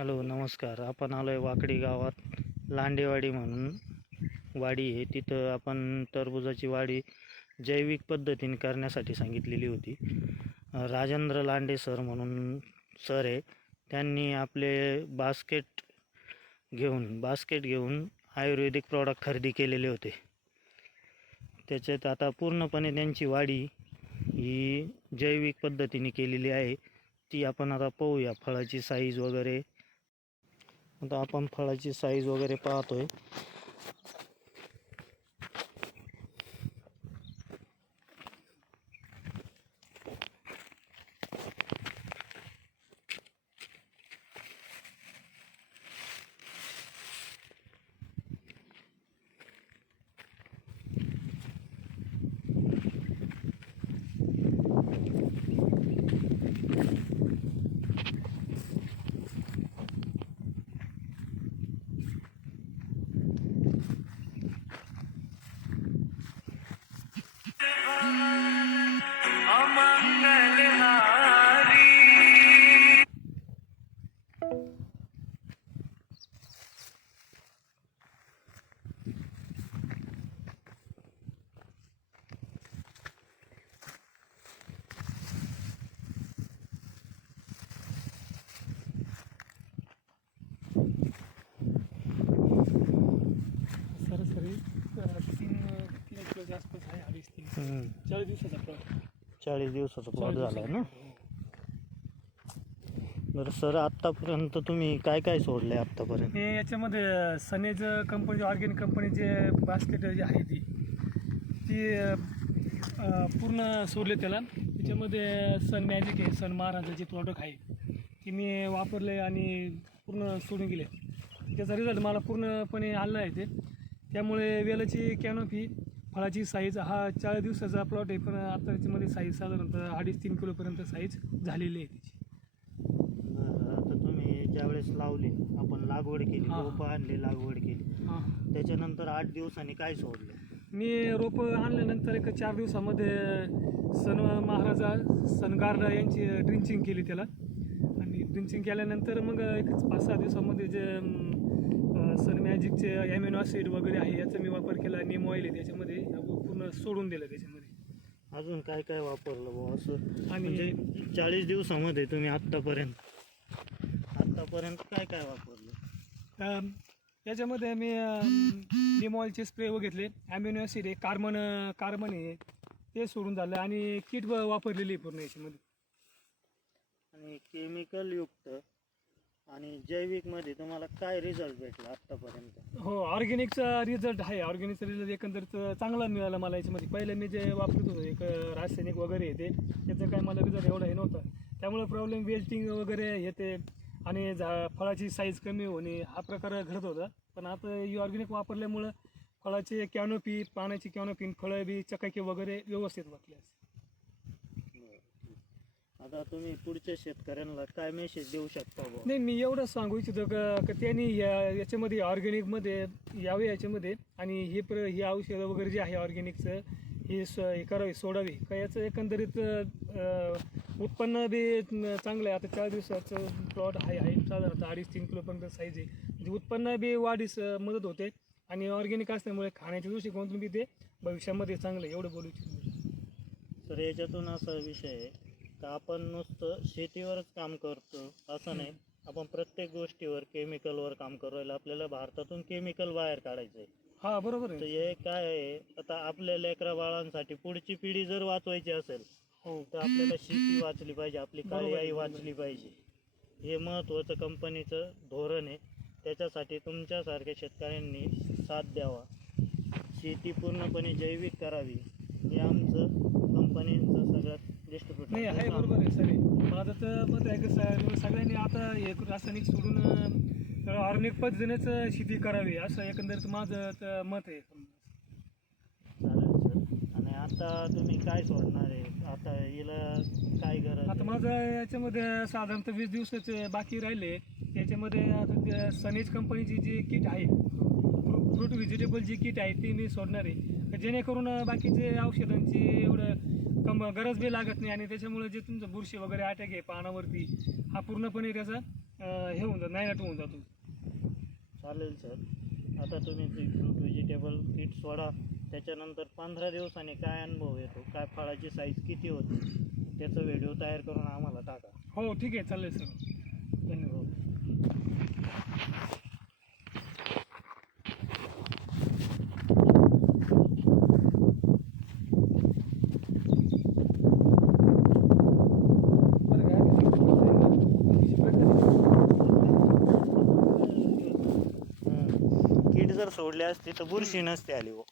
Hello नमस्कार. आपण आलो आहे वाकडी गावात. लांडेवाडी म्हणून वाडी आहे. तिथं आपण टरबुजाची वाडी जैविक पद्धतीने करण्यासाठी सांगितलेली होती. राजेंद्र लांडे सर म्हणून सर आहे. त्यांनी आपले बास्केट घेऊन बास्केट घेऊन आयुर्वेदिक प्रॉडक्ट खरेदी केलेले होते. त्याच्यात आता पूर्णपणे त्यांची वाडी ही जैविक पद्धतीने केलेली आहे. ती आपण आता पाहूया. फळाची साईज वगैरे आता आपण फळाची साईज वगैरे पाहतोय. Yeah. चाळीस दिवसाचा प्लॉट चाळीस दिवसाचा प्लॉट झाला आहे ना? बरं सर आत्तापर्यंत तुम्ही काय काय सोडले आत्तापर्यंत? हे याच्यामध्ये सनेज कंपनी ऑर्गॅनिक कंपनी जे बास्केट जी आहे ती ती अं, पूर्ण सोडले त्याला. त्याच्यामध्ये सन मॅजिक आहे सन महाराजाचे प्रॉडक्ट आहे ती मी वापरले आणि पूर्ण सोडून गेले. त्याचा रिझल्ट मला पूर्णपणे आला आहे ते. त्यामुळे वेलाची कॅनोपी फळाची साईज हा चाळीस दिवसाचा प्लॉट आहे पण आता त्याच्यामध्ये साईज साधारणतः अडीच तीन किलोपर्यंत साईज झालेली आहे त्याची आता तुम्ही ज्यावेळेस लावले आपण लागवड केली हा. रोपं आणली लागवड केली. हां. त्याच्यानंतर आठ दिवसांनी काय सोडले? मी रोपं आणल्यानंतर एक चार दिवसामध्ये सन महाराजा सनगार्ड यांची ड्रिंचिंग केली त्याला. आणि ड्रिंचिंग केल्यानंतर मग एक पाच सहा दिवसामध्ये जे अं, सन मॅजिकचे ॲमिनो ॲसिड वगैरे आहे याचा मी वापर केला. नेम ऑइल आहे त्याच्यामध्ये. पूर्ण सोडून दिलं त्याच्यामध्ये. अजून काय काय वापरलं बुवा? असं आणि- म्हणजे चाळीस दिवसामध्ये तुम्ही आत्तापर्यंत. आत्तापर्यंत काय काय वापरलं? अं, याच्यामध्ये मी नेम ऑइलचे स्प्रे घेतले ॲमिनो ॲसिड आहे कार्बन कार्बन आहे. ते सोडून झालं आणि किट वापरलेली आहे पूर्ण याच्यामध्ये. आणि केमिकल युक्त. आणि जैविकमध्ये तुम्हाला काय रिझल्ट भेटला आत्तापर्यंत हो ऑर्गॅनिकचा रिझल्ट आहे. ऑर्गॅनिकचा रिझल्ट एकंदरीत चांगला मिळाला मला याच्यामध्ये. पहिले मी जे वापरत होतो एक रासायनिक वगैरे येते त्याचं काय मला रिझल्ट एवढा हे नव्हतं. त्यामुळे प्रॉब्लेम वेल्टिंग वगैरे येते आणि झा फळाची साईज कमी होणे हा प्रकार घडत होता. पण आता ही ऑर्गॅनिक वापरल्यामुळं फळाची कॅनोपी पाण्याची कॅनोपी फळं बी चकाकी वगैरे व्यवस्थित वाटल्यास आता तुम्ही पुढच्या शेतकऱ्यांना काय मेसेज देऊ शकता बुवा? नाही मी एवढंच सांगू इच्छितो का का त्यांनी या याच्यामध्ये ऑर्गॅनिकमध्ये यावे याच्यामध्ये. आणि हे प्र ही औषधं वगैरे जे आहे ऑर्गॅनिकचं हे स हे करावे सोडावे. का याचं एकंदरीत अं, उत्पन्न बी न- चांगलं आहे. आता चार दिवसाचं प्लॉट आहे आहे. साधारणतः अडीच तीन किलोपर्यंत साईज आहे. म्हणजे उत्पन्न बी वाढीस अं, मदत होते. आणि ऑर्गॅनिक असल्यामुळे खाण्याच्या दृष्टिकोनातून बी ते भविष्यामध्ये चांगलं आहे. एवढं बोलू इच्छितो तर याच्यातून असा विषय आहे का आपण नुसतं शेतीवरच काम करतो असं नाही. आपण प्रत्येक गोष्टीवर केमिकलवर काम करू राहिलो. आपल्याला भारतातून केमिकल बाहेर काढायचं आहे हा बरोबर तर आहे हे काय आहे? आता आपल्या लेकरा बाळांसाठी पुढची पिढी जर वाचवायची असेल हो. तर आपल्याला शेती वाचली पाहिजे आपली बरोबर आहे, बरोबर आहे. वाचली पाहिजे. हे महत्त्वाचं कंपनीचं धोरण आहे. त्याच्यासाठी तुमच्यासारख्या शेतकऱ्यांनी साथ द्यावा. शेती पूर्णपणे जैविक करावी. हे आमचं कंपनीचं सगळ्यात दृष्टिपट नाही आहे बरोबर आहे सर माझं तर मत आहे की स- सगळ्यांनी आता हे रासायनिक सोडून ऑर्गॅनिक पद्धतीनेच शेती करावी असं एकंदरीत माझं तर मत आहे. चालेल सर. आणि आता तुम्ही काय सोडणार आहे? आता हिला काय गरज आता आहे? माझं याच्यामध्ये साधारणतः वीस दिवसाचे बाकी राहिले. त्याच्यामध्ये आता ते सनेज कंपनीची जी किट आहे फ्रूट व्हेजिटेबल जी किट आहे ती मी सोडणार आहे. जेणेकरून बाकीचे औषधांची एवढं कम गरज बी लागत नाही आणि त्याच्यामुळे जे तुमचं बुरशी वगैरे अटॅक आहे पानावरती हा पूर्णपणे त्याचा अं, हे होऊन जातं नायनाट होऊन जातो. चालेल सर आता तुम्ही ते फ्रूट व्हेजिटेबल किट सोडा. त्याच्यानंतर पंधरा दिवसाने काय अनुभव येतो? काय फळाची साईज किती होते? त्याचा व्हिडिओ तयार करून आम्हाला टाका. हो ठीक आहे चालेल सर धन्यवाद. जर सोडले असते तर बुरशी नसते आली हो.